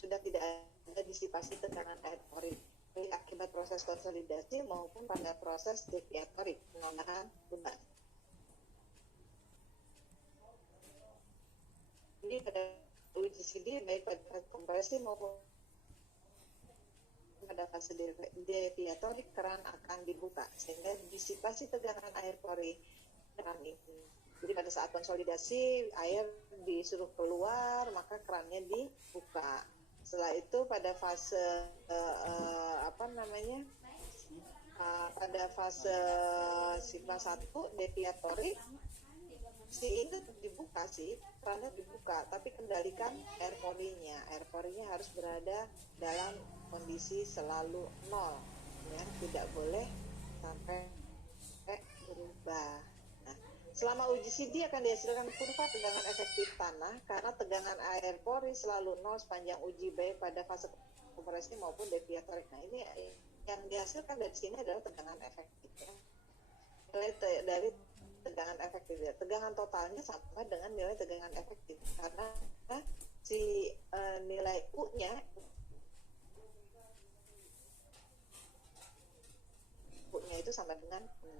sudah tidak ada disipasi tekanan air pori akibat proses konsolidasi maupun pada proses deviatorik penambahan beban. Jadi pada uji CD baik pada kompresi maupun pada fase deviatorik keran akan dibuka sehingga disipasi tegangan air pori keran ini. Jadi pada saat konsolidasi air disuruh keluar maka kerannya dibuka. Setelah itu pada fase pada fase sifat 1 deviatorik si ini dibuka sih, kerannya dibuka, tapi kendalikan air porinya. Air porinya harus berada dalam kondisi selalu 0, ya, tidak boleh sampai berubah. Nah, selama uji CD akan dihasilkan kurva tegangan efektif tanah karena tegangan air pori selalu 0 sepanjang uji baik pada fase kompresi maupun deviatorik. Nah, ini yang dihasilkan dari sini adalah tegangan efektif, ya. Dari tegangan efektif, ya. Tegangan totalnya sama dengan nilai tegangan efektif karena si nilai U-nya itu sama dengan 0.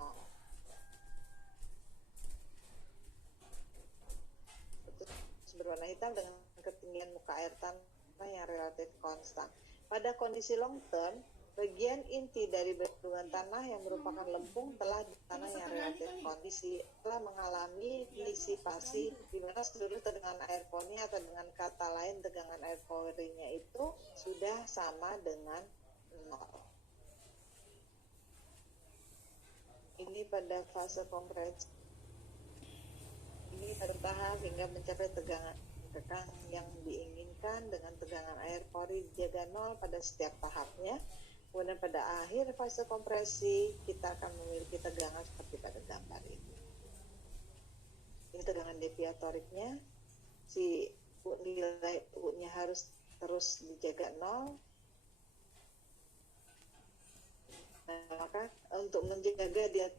Berwarna hitam dengan ketinggian muka air tanah yang relatif konstan. Pada kondisi long term, bagian inti dari bendungan tanah yang merupakan lempung telah di tanah yang relatif kondisi telah mengalami disipasi di mana seluruh tegangan air porinya atau dengan kata lain tegangan air porinya itu sudah sama dengan 0. Ini pada fase kompresi. Ini bertahap hingga mencapai tegangan yang diinginkan dengan tegangan air pori dijaga 0 pada setiap tahapnya. Kemudian pada akhir fase kompresi kita akan memiliki tegangan seperti pada gambar ini. Ini tegangan deviatoriknya, si nilai U-nya harus terus dijaga 0. Nah, maka untuk menjaga dia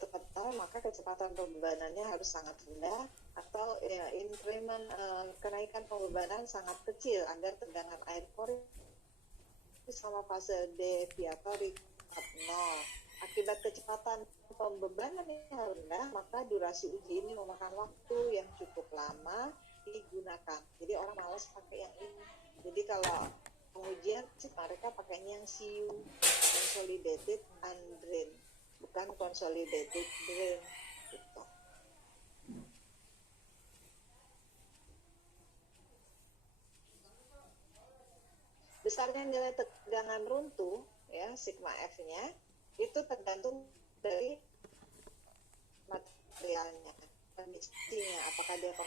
tetap 0, maka kecepatan pembebanannya harus sangat rendah atau ya increment kenaikan pembebanan sangat kecil agar tegangan air pori sama fase deviatorik 0. Akibat kecepatan pembebanan yang rendah, maka durasi uji ini memakan waktu yang cukup lama digunakan. Jadi orang malas pakai yang ini. Jadi kalau pengujian sih mereka pakainya yang CU, consolidated undrained, bukan consolidated drain gitu. Besarnya nilai tegangan runtuh, ya, sigma F-nya itu tergantung dari materialnya, kondisinya, apakah dia over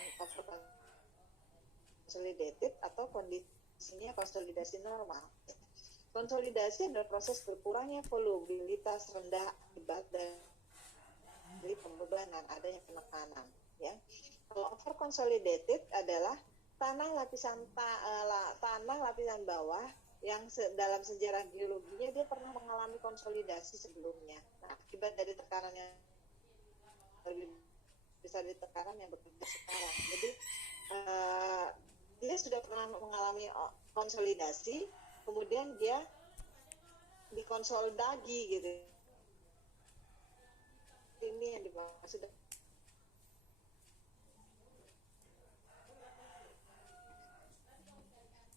consolidated atau kondisinya konsolidasi normal. Konsolidasi adalah proses berkurangnya volubilitas rendah akibat dari pembebanan, adanya penekanan, ya. Kalau over consolidated adalah tanah lapisan bawah yang dalam sejarah geologinya dia pernah mengalami konsolidasi sebelumnya. Nah, akibat dari tekanan yang lebih besar dari tekanan yang bekerja sekarang. Jadi dia sudah pernah mengalami konsolidasi, kemudian dia dikonsolidasi gitu. Ini yang dimaksud.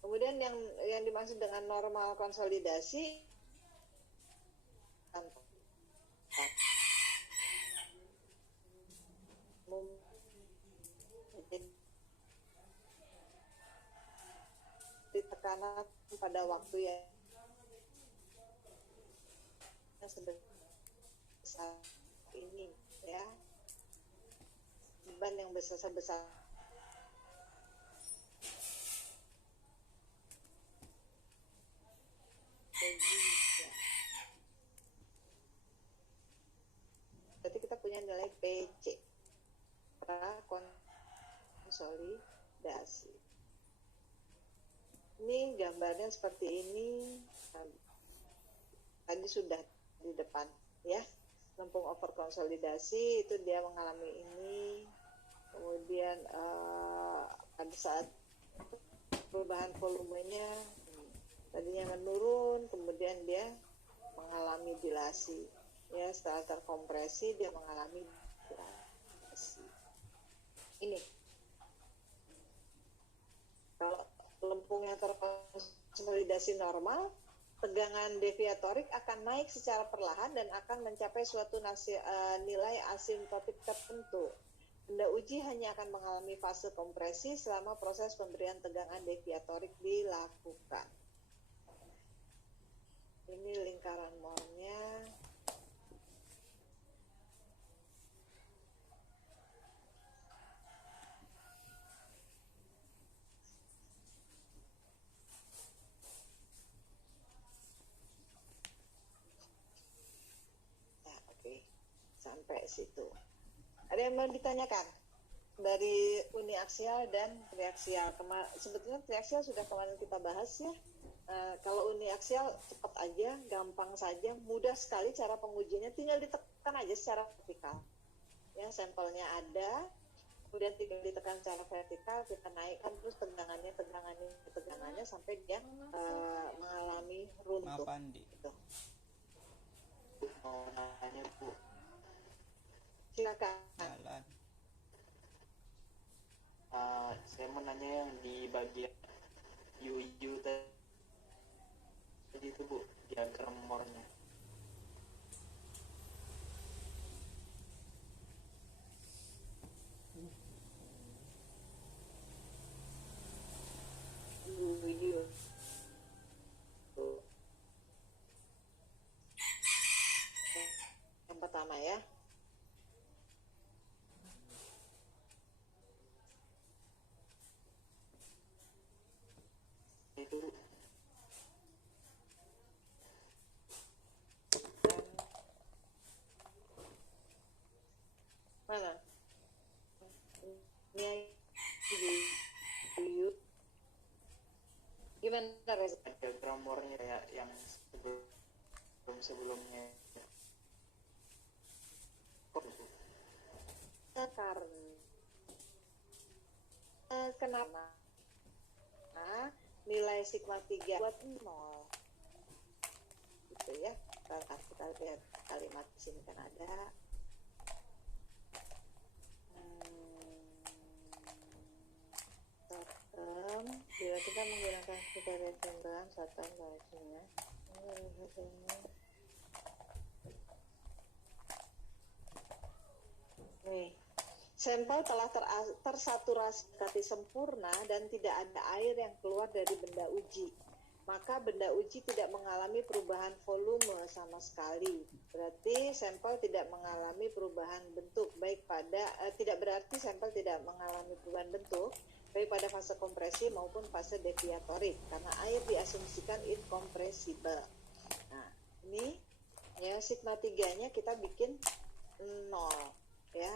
Kemudian yang dimaksud dengan normal konsolidasi tekanan pada waktu yang sebesar ini, ya, beban yang besar berarti kita punya nilai PC prakonsolidasi. Ini gambarnya seperti ini. Tadi sudah di depan, ya, lempung over konsolidasi itu dia mengalami ini. Kemudian pada saat perubahan volumenya tadinya menurun, kemudian dia mengalami dilasi. Ya, setelah terkompresi dia mengalami dilasi. Ini kalau lempung yang terkonsolidasi normal, tegangan deviatorik akan naik secara perlahan dan akan mencapai suatu nilai asimptotik tertentu. Benda uji hanya akan mengalami fase kompresi selama proses pemberian tegangan deviatorik dilakukan. Ini lingkaran Mohrnya. Ya, oke. Sampai situ. Ada yang mau ditanyakan dari uniaksial dan triaksial? Sebetulnya triaksial sudah kemarin kita bahas ya. Kalau uniaksial cepat aja, gampang saja, mudah sekali cara pengujiannya, tinggal ditekan aja secara vertikal. Ya, sampelnya ada, kemudian tinggal ditekan secara vertikal, kita naikkan terus tegangannya sampai dia mengalami runtuh. Maaf Andi. Gitu. Mau nanya Bu, Silakan. Jalan. Saya mau nanya yang di bagian UU tadi itu Bu, diagram Mohrnya. Yang pertama ya. Itu Mana? Ini gimana Reza? diagram Mohrnya ya yang sebelumnya. Karena kenapa? Nah, nilai sigma 3 buat 0 gitu ya. Kita lihat kalimat di sini kan ada bila kita menggunakan kriteria timbangan satuan garisnya nih, sampel telah tersaturasi sempurna dan tidak ada air yang keluar dari benda uji, maka benda uji tidak mengalami perubahan volume sama sekali. Berarti sampel tidak mengalami perubahan bentuk, tidak berarti sampel tidak mengalami perubahan bentuk baik pada fase kompresi maupun fase deviatorik, karena air diasumsikan incompressible. Nah, ini ya sigma 3-nya kita bikin 0 ya.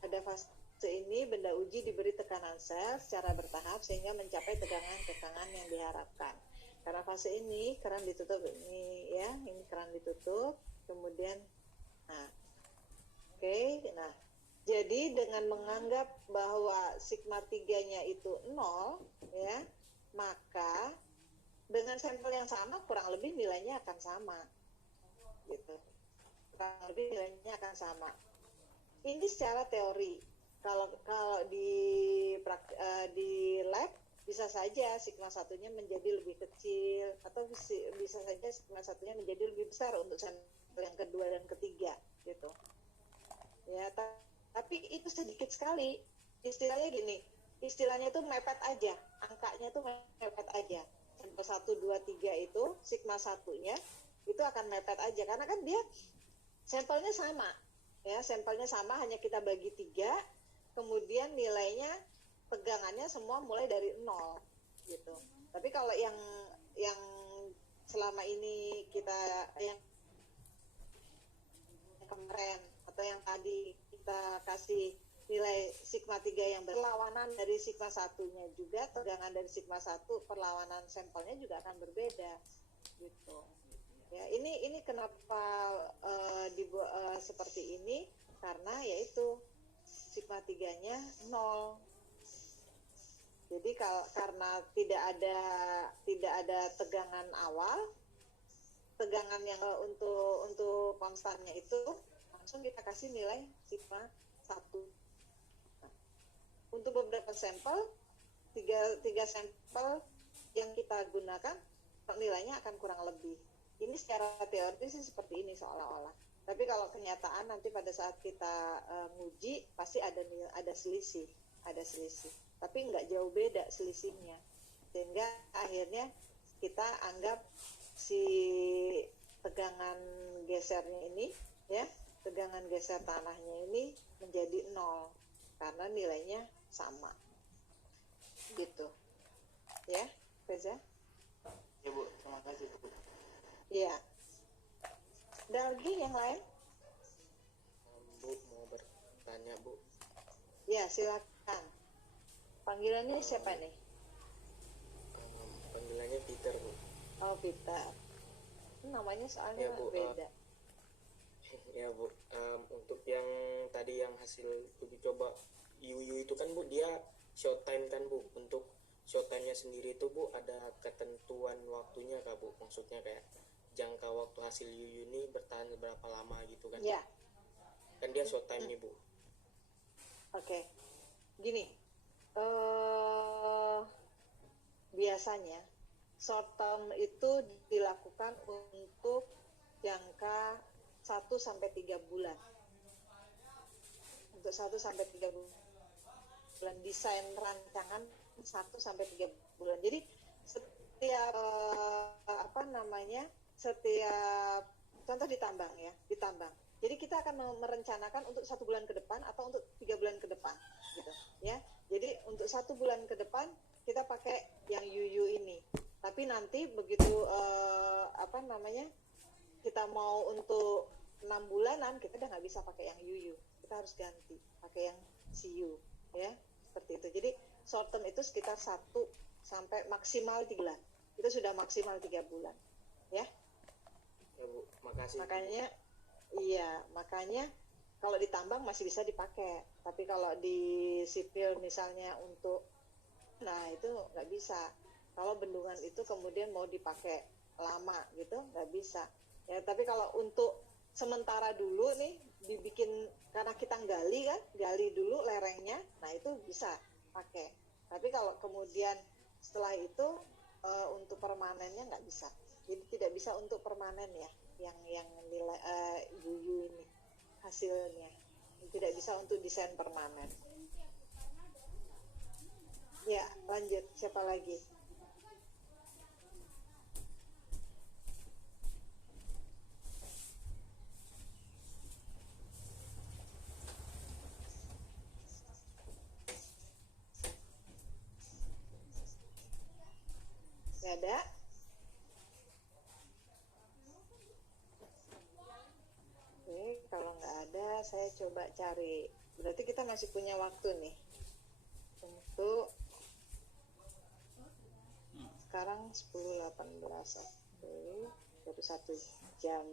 Pada fase ini benda uji diberi tekanan sel secara bertahap sehingga mencapai tegangan yang diharapkan. Karena fase ini keran ditutup, ini ya, ini keran ditutup, kemudian nah, jadi dengan menganggap bahwa sigma 3-nya itu 0 ya, maka dengan sampel yang sama kurang lebih nilainya akan sama. Gitu. Kurang lebih nilainya akan sama. Ini secara teori. Kalau di lab bisa saja sigma 1-nya menjadi lebih kecil atau bisa saja sigma 1-nya menjadi lebih besar untuk sampel yang kedua dan ketiga gitu. Ya, tapi itu sedikit sekali. Istilahnya itu mepet aja, angkanya itu mepet aja. Sampel 1, 2, 3 itu sigma 1-nya itu akan mepet aja karena kan dia sampelnya sama. Ya, sampelnya sama, hanya kita bagi 3, kemudian nilainya tegangannya semua mulai dari 0 gitu. Tapi kalau yang selama ini yang kemarin atau yang tadi kita kasih nilai sigma 3 yang berlawanan dari sigma 1-nya juga, tegangan dari sigma 1 perlawanan sampelnya juga akan berbeda gitu. Ya, ini kenapa seperti ini, karena yaitu sigma 3-nya 0. Jadi Jadi karena tidak ada tegangan awal, tegangan yang untuk konstannya itu langsung kita kasih nilai sigma 1. Nah, untuk beberapa sampel, tiga sampel yang kita gunakan nilainya akan kurang lebih. Ini secara teori sih seperti ini seolah-olah. Tapi kalau kenyataan nanti pada saat kita nguji pasti ada selisih. Tapi nggak jauh beda selisihnya. Sehingga akhirnya kita anggap si tegangan gesernya ini, ya, tegangan geser tanahnya ini menjadi 0 karena nilainya sama. Gitu. Ya, Reza? Ya Bu, terima kasih Bu. Iya. Ada lagi yang lain? Bu mau bertanya Bu. Ya, silakan. Panggilannya siapa nih? Panggilannya Peter Bu. Oh, Peter. Namanya soalnya Ya, Bu, beda. Ya Bu, untuk yang tadi yang hasil uji coba UU itu kan Bu, dia short time kan Bu. Untuk short time-nya sendiri itu Bu, ada ketentuan waktunya kah Bu? Maksudnya kayak jangka waktu hasil UU ini bertahan berapa lama gitu kan? Ya. Kan dia short time nih Bu. Oke. Gini. Biasanya short term itu dilakukan untuk jangka 1 sampai 3 bulan. Untuk 1 sampai 3 bulan desain rancangan 1 sampai 3 bulan. Jadi setiap setiap contoh ditambang. Jadi kita akan merencanakan untuk 1 bulan ke depan atau untuk 3 bulan ke depan, gitu ya. Jadi untuk 1 bulan ke depan kita pakai yang UU ini. Tapi nanti begitu kita mau untuk 6 bulanan kita udah nggak bisa pakai yang UU. Kita harus ganti pakai yang CU, ya, seperti itu. Jadi short term itu sekitar 1 sampai maksimal 3 bulan. Itu sudah maksimal 3 bulan, ya. Ya Bu, makasih. Makanya kalau ditambang masih bisa dipakai. Tapi kalau di sipil misalnya nah itu nggak bisa. Kalau bendungan itu kemudian mau dipakai lama gitu, nggak bisa. Ya, tapi kalau untuk sementara dulu nih dibikin, karena kita gali dulu lerengnya, nah itu bisa pakai. Tapi kalau kemudian setelah itu untuk permanennya nggak bisa. Jadi tidak bisa untuk permanen ya, yang nilai UU ini hasilnya tidak bisa untuk desain permanen. Ya, lanjut. Siapa lagi? Nggak ada? Oke, kalau nggak ada, saya coba cari. Berarti kita masih punya waktu nih untuk sekarang 10.18. Oke, baru 1 jam.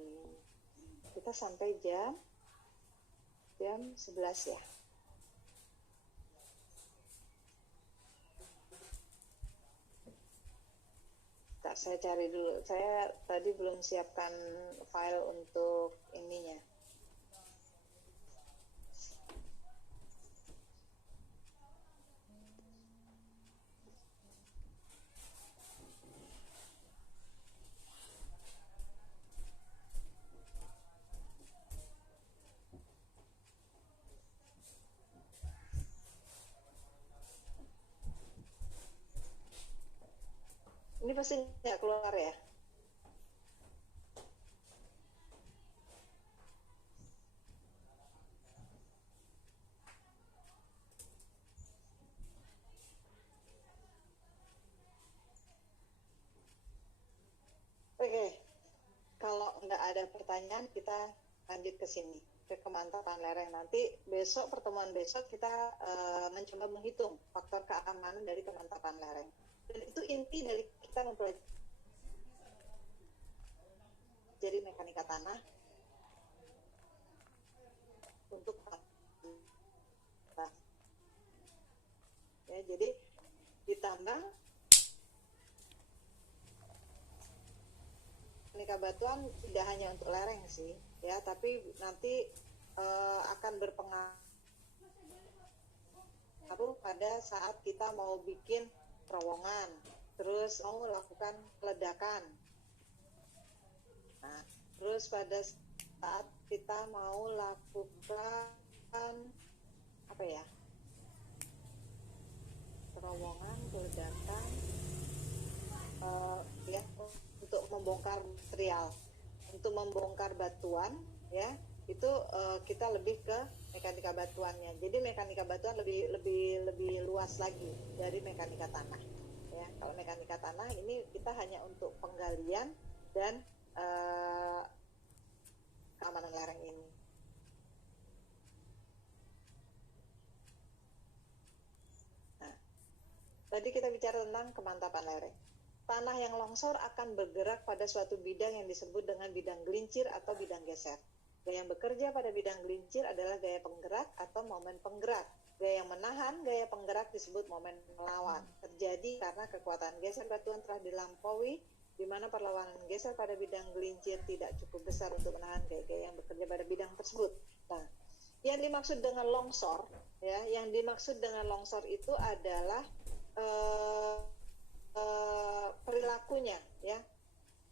Kita sampai jam 11 ya. Bentar, saya cari dulu. Saya tadi belum siapkan file untuk ininya. Ini pasti nggak keluar ya? Oke, kalau nggak ada pertanyaan kita lanjut ke sini, ke kemantapan lereng. Nanti pertemuan besok kita mencoba menghitung faktor keamanan dari kemantapan lereng. Dan itu inti dari kita mempelajari mekanika tanah untuk ya, jadi di ditambah mekanika batuan tidak hanya untuk lereng sih ya, tapi nanti akan berpengaruh pada saat kita mau bikin terowongan, terus mau melakukan ledakan. Nah, terus pada saat kita mau lakukan apa ya, terowongan, ledakan, ya, untuk membongkar material, untuk membongkar batuan, ya, itu kita lebih ke mekanika batuannya. Jadi mekanika batuan lebih luas lagi dari mekanika tanah. Ya, kalau mekanika tanah ini kita hanya untuk penggalian dan keamanan lereng ini. Nah, tadi kita bicara tentang kemantapan lereng. Tanah yang longsor akan bergerak pada suatu bidang yang disebut dengan bidang gelincir atau bidang geser. Gaya yang bekerja pada bidang gelincir adalah gaya penggerak atau momen penggerak. Gaya yang menahan, gaya penggerak disebut momen melawan. Terjadi karena kekuatan geser batuan telah dilampaui, di mana perlawanan geser pada bidang gelincir tidak cukup besar untuk menahan gaya-gaya yang bekerja pada bidang tersebut. Nah, yang dimaksud dengan longsor, ya, yang dimaksud dengan longsor itu adalah perilakunya, ya,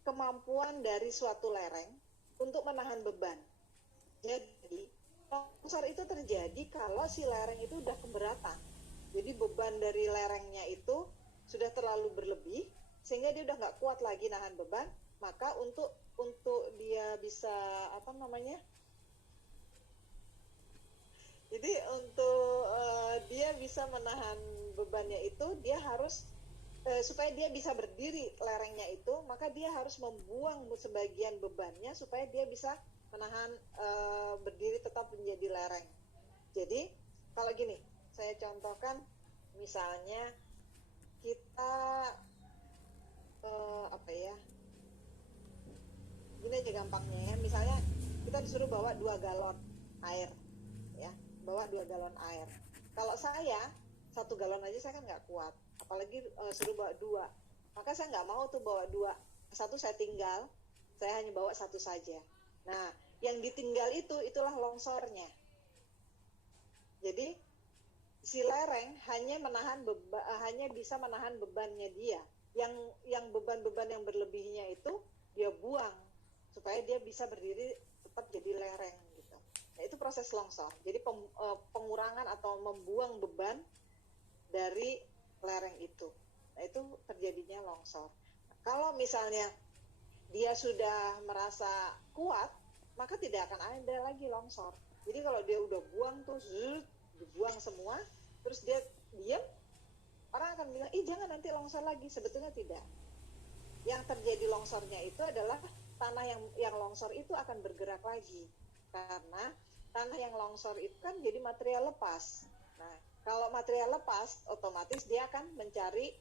kemampuan dari suatu lereng untuk menahan beban. Jadi longsor itu terjadi kalau si lereng itu udah keberatan. Jadi beban dari lerengnya itu sudah terlalu berlebih sehingga dia udah nggak kuat lagi nahan beban. Maka untuk dia bisa jadi untuk dia bisa menahan bebannya itu, dia harus supaya dia bisa berdiri lerengnya itu, maka dia harus membuang sebagian bebannya supaya dia bisa menahan berdiri tetap menjadi lereng. Jadi kalau gini, saya contohkan, misalnya kita gini aja gampangnya ya, misalnya kita disuruh bawa 2 galon air, ya, bawa 2 galon air. Kalau saya 1 galon aja saya kan nggak kuat, apalagi suruh bawa 2, maka saya nggak mau tuh bawa 2, 1 saya tinggal, saya hanya bawa 1 saja. Nah, yang ditinggal itulah longsornya. Jadi si lereng hanya bisa menahan bebannya dia. Yang beban-beban yang berlebihnya itu dia buang supaya dia bisa berdiri tetap jadi lereng gitu. Nah, itu proses longsor. Jadi pengurangan atau membuang beban dari lereng itu. Nah, itu terjadinya longsor. Nah, kalau misalnya dia sudah merasa kuat, maka tidak akan ada lagi longsor. Jadi kalau dia udah buang tuh, dibuang semua, terus dia diam, orang akan bilang, jangan nanti longsor lagi. Sebetulnya tidak. Yang terjadi longsornya itu adalah tanah yang longsor itu akan bergerak lagi. Karena tanah yang longsor itu kan jadi material lepas. Nah, kalau material lepas, otomatis dia akan mencari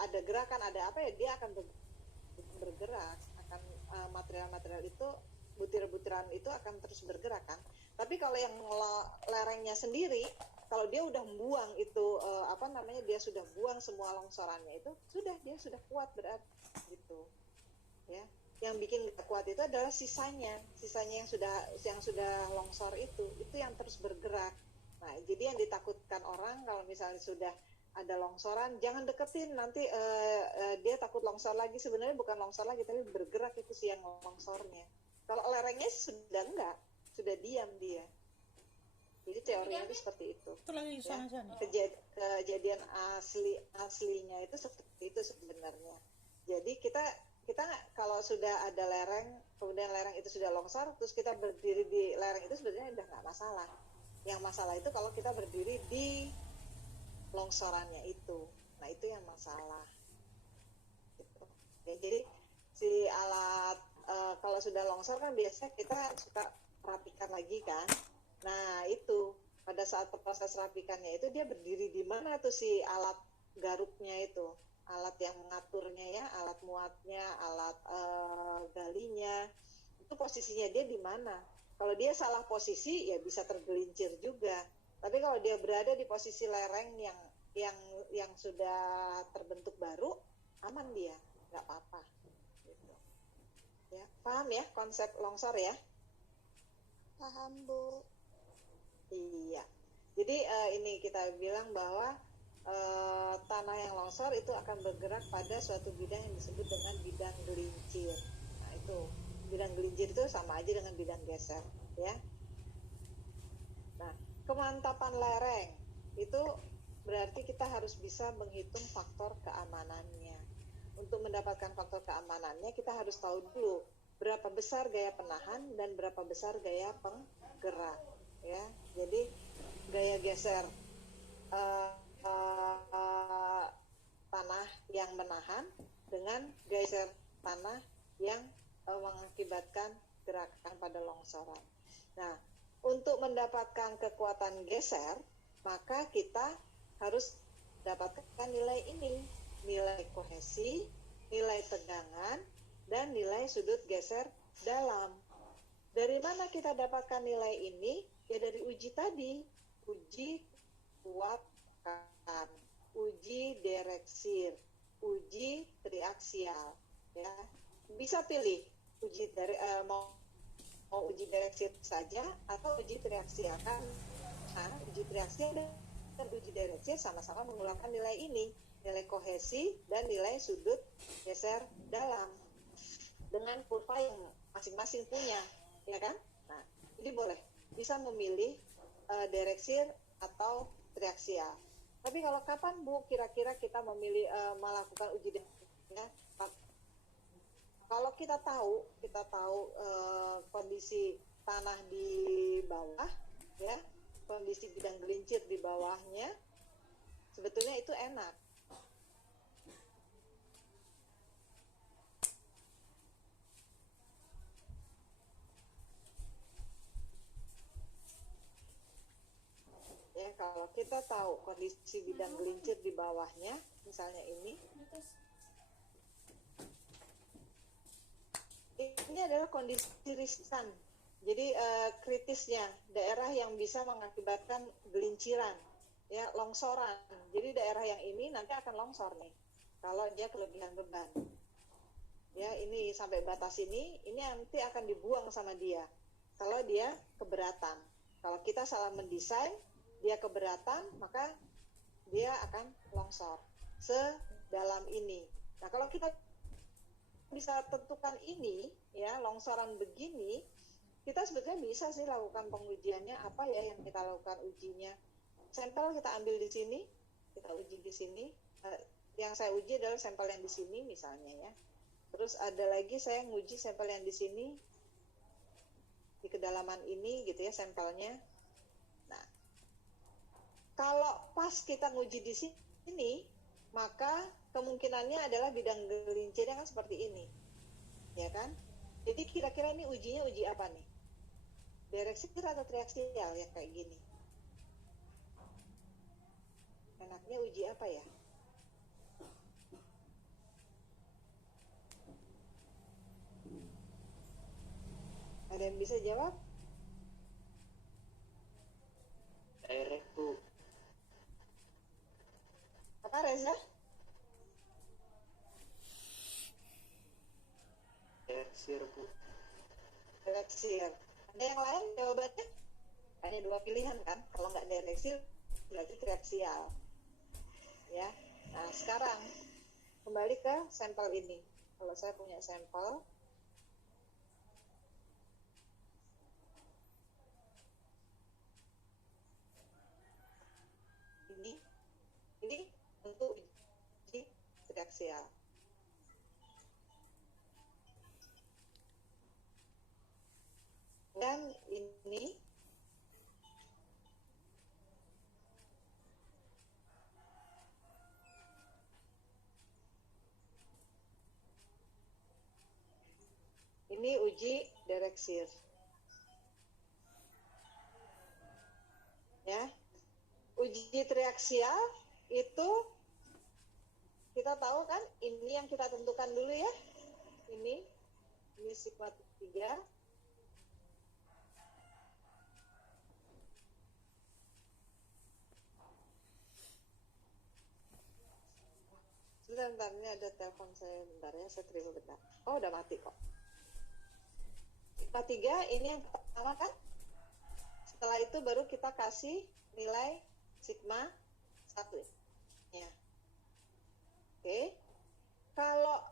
ada gerakan, ada apa ya, dia akan bergerak. Akan material-material itu, butiran-butiran itu akan terus bergerak kan. Tapi kalau yang lerengnya sendiri, kalau dia udah buang itu dia sudah buang semua longsorannya itu, dia sudah kuat berarti gitu. Ya. Yang bikin gak kuat itu adalah sisanya yang sudah longsor itu yang terus bergerak. Nah, jadi yang ditakutkan orang kalau misalnya sudah ada longsoran, jangan deketin, nanti dia takut longsor lagi. Sebenarnya bukan longsor lagi, tapi bergerak itu sih yang longsornya. Kalau lerengnya sudah enggak, sudah diam dia. Jadi teorinya itu seperti itu. Ya. Kejadian aslinya itu seperti itu sebenarnya. Jadi kita kalau sudah ada lereng, kemudian lereng itu sudah longsor, terus kita berdiri di lereng itu sebenarnya udah nggak masalah. Yang masalah itu kalau kita berdiri di longsorannya itu. Nah, itu yang masalah. Gitu. Ya, jadi si alat kalau sudah longsor kan biasanya kita suka rapikan lagi kan. Nah, itu pada saat proses rapikannya itu dia berdiri di mana tuh si alat garuknya itu, alat yang mengaturnya ya, alat muatnya, alat galinya, itu posisinya dia di mana. Kalau dia salah posisi ya bisa tergelincir juga. Tapi kalau dia berada di posisi lereng yang yang sudah terbentuk baru aman dia, nggak apa-apa gitu. Ya, paham ya konsep longsor ya? Paham, Bu. Iya. Jadi ini kita bilang bahwa tanah yang longsor itu akan bergerak pada suatu bidang yang disebut dengan bidang gelincir. Nah itu bidang gelincir itu sama aja dengan bidang geser, ya. Nah, kemantapan lereng itu berarti kita harus bisa menghitung faktor keamanannya. Untuk mendapatkan faktor keamanannya kita harus tahu dulu berapa besar gaya penahan dan berapa besar gaya penggerak, ya. Jadi gaya geser tanah yang menahan dengan geser tanah yang mengakibatkan gerakan pada longsoran. Nah, untuk mendapatkan kekuatan geser, maka kita harus dapatkan nilai ini, nilai kohesi, nilai tegangan, dan nilai sudut geser dalam. Dari mana kita dapatkan nilai ini? Ya dari uji tadi, uji kuatkan, uji dereksir, uji triaksial, ya. Bisa pilih uji dari mau uji dereksir saja atau uji triaksial kan? Uji triaksial dan uji dereksir sama-sama mengeluarkan nilai ini, nilai kohesi dan nilai sudut geser dalam dengan kurva yang masing-masing punya, ya kan? Nah, jadi boleh bisa memilih dereksir atau triaksial. Tapi kalau kapan Bu kira-kira kita memilih melakukan uji dereksir? Ya? Kalau kita tahu kondisi tanah di bawah, ya, kondisi bidang gelincir di bawahnya, sebetulnya itu enak. Ya, kalau kita tahu kondisi bidang gelincir di bawahnya, misalnya ini adalah kondisi riskan. Jadi kritisnya daerah yang bisa mengakibatkan gelinciran, ya, longsoran. Jadi daerah yang ini nanti akan longsor nih kalau dia kelebihan beban. Ya, ini sampai batas ini nanti akan dibuang sama dia kalau dia keberatan. Kalau kita salah mendesain, dia keberatan, maka dia akan longsor sedalam ini. Nah, kalau kita bisa tentukan ini, ya, longsoran begini, kita sebetulnya bisa sih lakukan pengujiannya. Apa ya yang kita lakukan ujinya? Sampel kita ambil di sini, kita uji di sini. Yang saya uji adalah sampel yang di sini misalnya, ya. Terus ada lagi saya nguji sampel yang di sini, di kedalaman ini gitu ya sampelnya. Nah, kalau pas kita nguji di sini, maka kemungkinannya adalah bidang gelincirnya kan seperti ini, ya kan? Jadi kira-kira ini ujinya uji apa nih? Dereksir atau triaksial ya kayak gini? Enaknya uji apa ya? Ada yang bisa jawab? Direct, Bu. Apa Reza? Dereksir, Bu. Dereksir. Ada yang lain jawabannya? Hanya dua pilihan kan? Kalau nggak dereksir berarti triaksial. Ya. Nah, sekarang kembali ke sampel ini. Kalau saya punya sampel, ini untuk uji triaksial. Dan ini uji dereksir. Ya. Uji triaksial itu kita tahu kan ini yang kita tentukan dulu ya. Ini sigma 3. bentar, ini ada telepon saya, bentar ya, saya terima bentar. Oh, udah mati kok. Sigma 3 ini yang pertama kan? Setelah itu baru kita kasih nilai sigma 1 ya. Oke. Kalau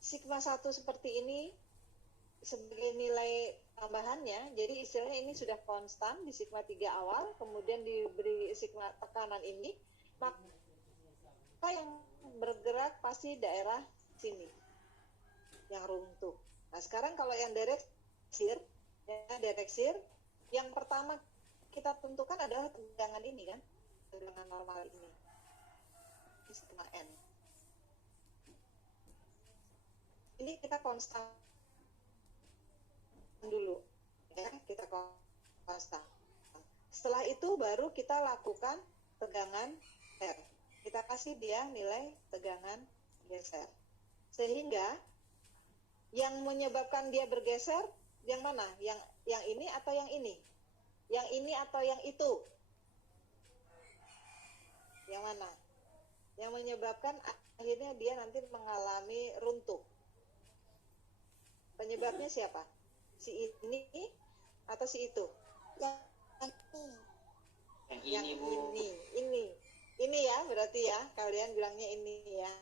sigma 1 seperti ini sebagai nilai tambahannya, jadi istilahnya ini sudah konstan di sigma 3 awal, kemudian diberi sigma tekanan ini, maka yang bergerak pasti daerah sini yang runtuh. Nah, sekarang kalau yang direct shear, yang pertama kita tentukan adalah tegangan ini kan, tegangan normal ini, sigma n. Ini kita konstan dulu, ya, kita konstan. Setelah itu baru kita lakukan tegangan R. Kita kasih dia nilai tegangan geser. Sehingga yang menyebabkan dia bergeser yang mana? Yang ini atau yang ini? Yang ini atau yang itu? Yang mana? Yang menyebabkan akhirnya dia nanti mengalami runtuh. Penyebabnya siapa? Si ini atau si itu? Yang ini, Bu. Ini ya, berarti ya, kalian bilangnya ini ya.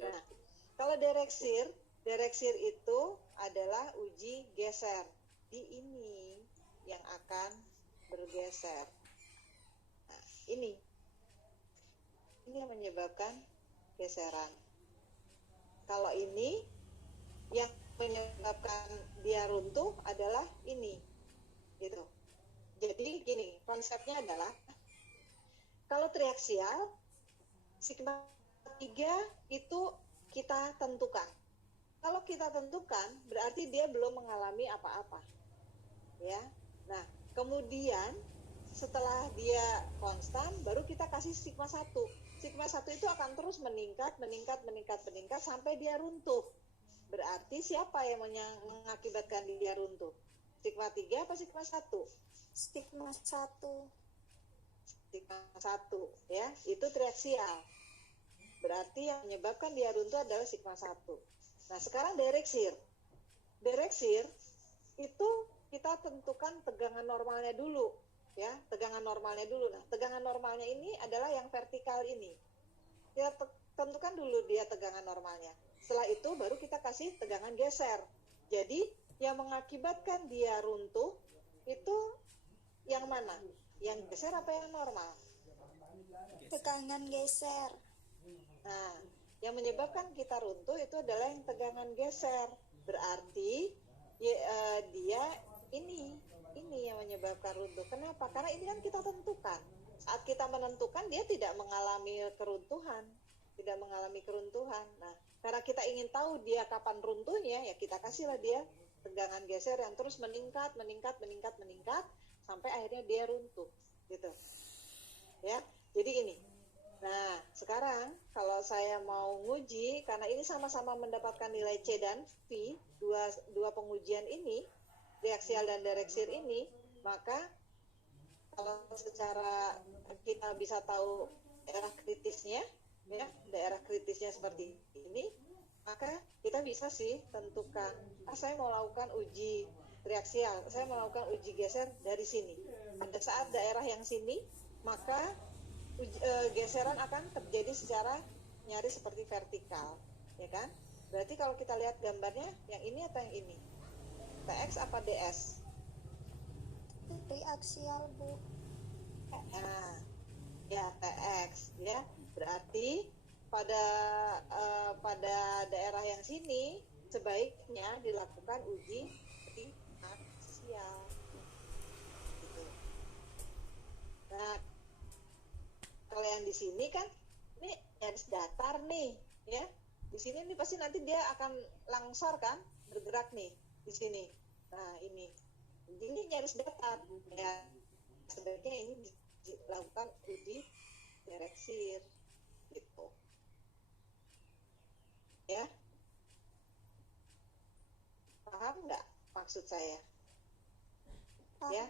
Nah, kalau direct shear itu adalah uji geser. Di ini yang akan bergeser. Nah, ini yang menyebabkan geseran. Kalau ini yang menyebabkan dia runtuh adalah ini, gitu. Jadi gini, konsepnya adalah kalau triaksial sigma 3 itu kita tentukan. Kalau kita tentukan berarti dia belum mengalami apa-apa, ya. Nah, kemudian setelah dia konstan baru kita kasih sigma 1. Sigma 1 itu akan terus meningkat sampai dia runtuh. Berarti siapa yang mengakibatkan dia runtuh? Sigma 3 apa sigma 1? Sigma 1. Sigma 1 ya, itu triaksial. Berarti yang menyebabkan dia runtuh adalah sigma 1. Nah, sekarang direct shear. Direct shear itu kita tentukan tegangan normalnya dulu, ya, tegangan normalnya dulu. Nah, tegangan normalnya ini adalah yang vertikal ini. Kita tentukan dulu dia tegangan normalnya. Setelah itu baru kita kasih tegangan geser. Jadi yang mengakibatkan dia runtuh itu yang mana? Yang geser apa yang normal? Tegangan geser. Nah, yang menyebabkan kita runtuh itu adalah yang tegangan geser. Berarti dia ini yang menyebabkan runtuh. Kenapa? Karena ini kan kita tentukan. Saat kita menentukan dia tidak mengalami keruntuhan. Nah, karena kita ingin tahu dia kapan runtuhnya, ya kita kasihlah dia tegangan geser yang terus meningkat sampai akhirnya dia runtuh, gitu. Ya, jadi ini. Nah, sekarang kalau saya mau nguji, karena ini sama-sama mendapatkan nilai C dan V, dua pengujian ini, reaksial dan direct shear ini, maka kalau secara kita bisa tahu daerah kritisnya, ya, daerah kritisnya seperti ini, maka kita bisa sih tentukan, saya mau lakukan uji reaksial, saya mau lakukan uji geser dari sini. Pada saat daerah yang sini, maka geseran akan terjadi secara nyaris seperti vertikal, ya kan? Berarti kalau kita lihat gambarnya, yang ini atau yang ini? TX apa DS? Triaksial, Bu. Nah, ya TX, ya. Berarti pada daerah yang sini sebaiknya dilakukan uji triaksial. Gitu. Nah, kalau yang di sini kan ini nyaris datar nih, ya. Di sini nih pasti nanti dia akan langsor kan, bergerak nih di sini. Nah, ini nyaris datar, ya. Sebaiknya ini dilakukan uji direct shear, gitu. Ya, paham nggak maksud saya? Ya,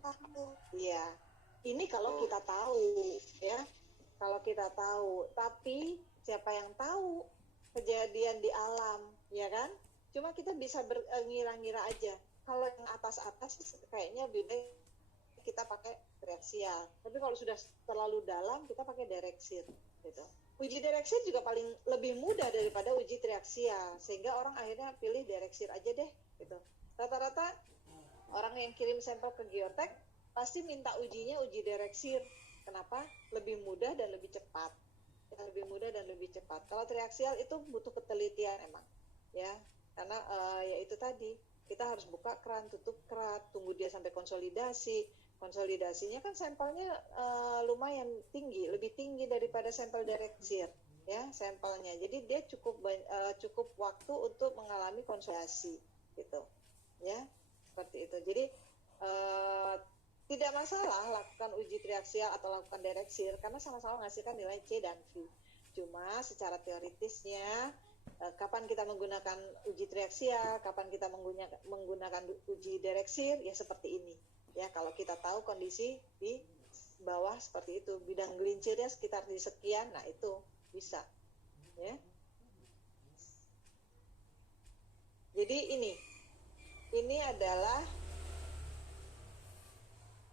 Paham, Bu. iya. Ini kalau kita tahu, ya. Kalau kita kita tahu, tapi siapa yang tahu kejadian di alam, ya kan? Cuma kita bisa ngira-ngira aja. Kalau yang atas-atas kayaknya lebih baik kita pakai reaksial. Tapi kalau sudah terlalu dalam, kita pakai direksir, gitu. Uji direksir juga paling lebih mudah daripada uji triaksial, sehingga orang akhirnya pilih direksir aja deh, gitu. Rata-rata orang yang kirim sampel ke geotek pasti minta ujinya uji direksir. Kenapa? Lebih mudah dan lebih cepat. Lebih mudah dan lebih cepat. Kalau triaksial itu butuh ketelitian emang, ya, karena ya itu tadi, kita harus buka keran, tutup keran, tunggu dia sampai konsolidasi. Konsolidasinya kan sampelnya lumayan tinggi, lebih tinggi daripada sampel direksir, ya, sampelnya. Jadi dia cukup waktu untuk mengalami konsolidasi, gitu, ya, seperti itu. Jadi tidak masalah lakukan uji triaksial atau lakukan direksir karena sama-sama menghasilkan nilai C dan V. Cuma secara teoritisnya kapan kita menggunakan uji triaksial, kapan kita menggunakan uji direksir, ya seperti ini. Ya, kalau kita tahu kondisi di bawah seperti itu, bidang gelincirnya sekitar di sekian, nah itu bisa. Ya. Jadi ini adalah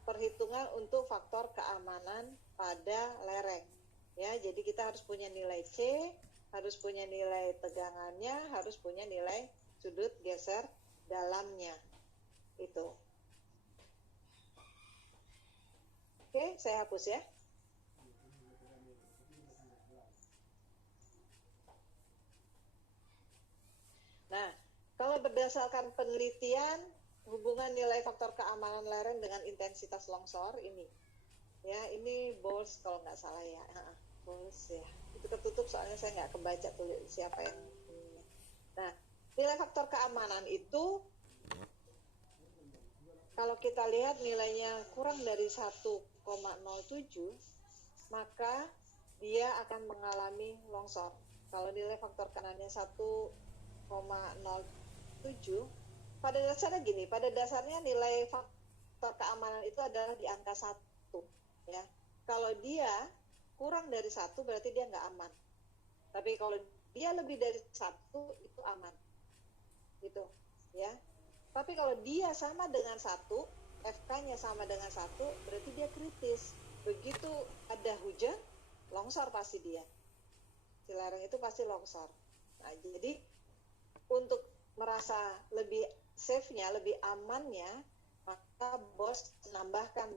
perhitungan untuk faktor keamanan pada lereng. Ya, jadi kita harus punya nilai C, harus punya nilai tegangannya, harus punya nilai sudut geser dalamnya. Itu. Oke, saya hapus ya. Nah, kalau berdasarkan penelitian hubungan nilai faktor keamanan lereng dengan intensitas longsor ini, ya, ini Bowles kalau nggak salah ya, Bowles ya, itu ketutup soalnya saya nggak kebaca tulis siapa yang ini. Nah, nilai faktor keamanan itu kalau kita lihat nilainya kurang dari 1,07, maka dia akan mengalami longsor. Kalau nilai faktor keamanannya 1,07, pada dasarnya gini, pada dasarnya nilai faktor keamanan itu adalah di angka 1, ya. Kalau dia kurang dari 1 berarti dia nggak aman. Tapi kalau dia lebih dari 1 itu aman. Gitu, ya. Tapi kalau dia sama dengan 1, FK-nya sama dengan 1, berarti dia kritis. Begitu ada hujan, longsor pasti dia. Si lereng itu pasti longsor. Nah, jadi untuk merasa lebih safe-nya, lebih amannya, maka bos nambahkan